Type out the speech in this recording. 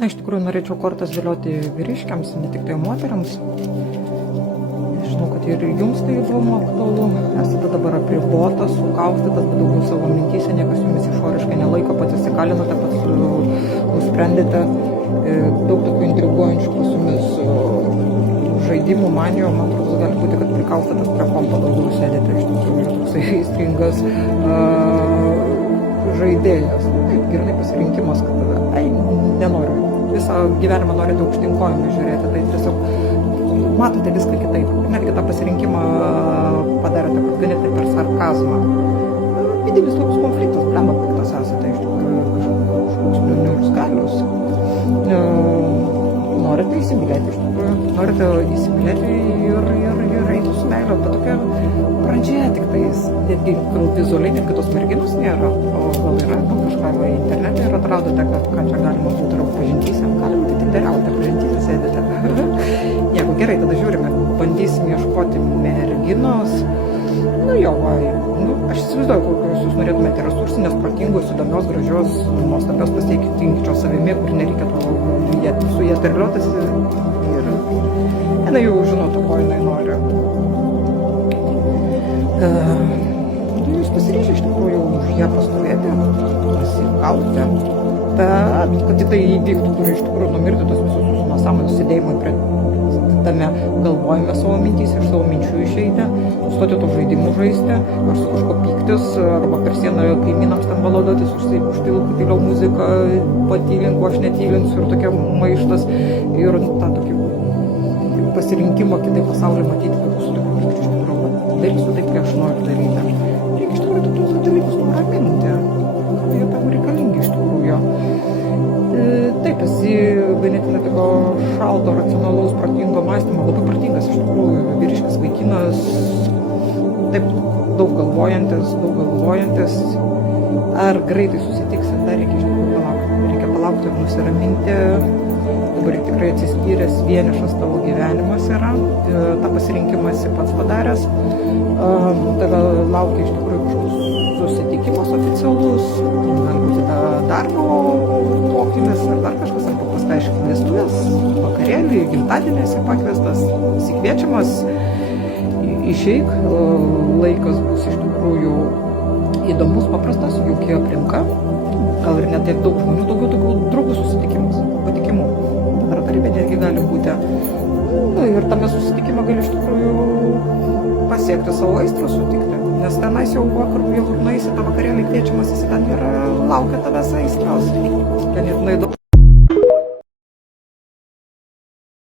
Na, iš tikrųjų, norėčiau kortas dėlioti vyriškiams, ne tik tai moteriams. Žinau, kad ir jums tai įdomu, aktualu. Esate dabar apribotas, sukaustytas, bet daugiau savo mintyse, niekas jumis išoriškai nelaiko, pats įsikalinote, pats nusprendėte. Daug tokių intriguojančių pas jumis žaidimų, manijų, man atrodo, gali būti, kad prikaustytas prie kompo daugiau sėdėte, iš tikrųjų, toksai įstringas žaidėjas. Taip, gerai pasirinkimas, kad nenoriu. Visą gyvenimą norite aukštinkojami žiūrėti, tai tiesiog matote viską kitaip. Netgi tą pasirinkimą padarėte, kad ganėtai per sarkazmą. Vidinis toks konfliktas, blemba piktas esate, iš tikrųjų, kažkoks niurzgalius. Norite įsimylėti, iš tikrųjų. Norite įsimylėti ir eiti su meilė, bet tokia pradžia tik tais, netgi vizualiai, netgi tos merginos nėra, o gal yra kažką internete ir atradote, kad ką čia galima būtų ir pažintyse, gali būti tinderiauti, pažintyse sėdite. Jeigu gerai, tada žiūrime, bandysim ieškoti merginos. Nu jo, aš įsivaizduoju, kokios jūs norėtumėte resursinės, protingos, įdomios, gražios, nuostabios, pasiekinčios savimi, kur nereikėtų su jie terliotis ir jinai jau žinotų, ko jinai nori. Jūs pasiryžę iš tikrųjų už ją pastovėti, pasikauti, bet kad tai įvyktų, turi iš tikrųjų numirti tos visus jūsų nesąmonės sėdėjimai prie tame galvojame savo mintys, iš savo minčių išeiti, nustoti to žaidimų žaisti, ar su kažko pyktis, arba per sieną kaimynams ten balodotis, užtilo muziką, patylinku, aš netylinsiu ir tokia maištas ir tą tokį pasirinkimą kitai pasaulį matyti, kad su tokiu pykčiu iš tikrųjų darysiu taip, kai aš noriu daryti. Reikia iš tikrųjų tuos dalykus nuraminti, kad jie tam reikalingi iš tikrųjų. Taip, esi ganėtinai tokio šalto, racionalaus, protingo mąstymo, labai protingas iš tikrųjų, vyriškas vaikinas, taip, daug galvojantis, ar greitai susitiksit, dar reikia iš tikrųjų palaukti, reikia palaukti ir nusiraminti, dabar tikrai atsiskyręs, vienišas tavo gyvenimas yra, tą pasirinkimą esi pats padaręs, tave laukia iš tikrųjų kažkoks susitikimas oficialus, gali būti darbo pokymis ar dar kažkas, arba paskaiškit vestuvės, vakarėlį, gimtadienį esi pakviestas, įsikviečiamas, išeik, laikas bus iš tikrųjų įdomus, paprastas, jauki aplinka, gal ir net tiek daug žmonių, daugiau tokių draugų susitikimus, patikimų, bendradarbiavimai netgi gali būti. Ir tame susitikime gali iš tikrųjų pasiekti savo aistrą sutikti, nes tenais jau vakar vėl nueisi tą vakarėlį kviečiamas, jis ten yra laukia tavęs aistros. Ganėtinai daug.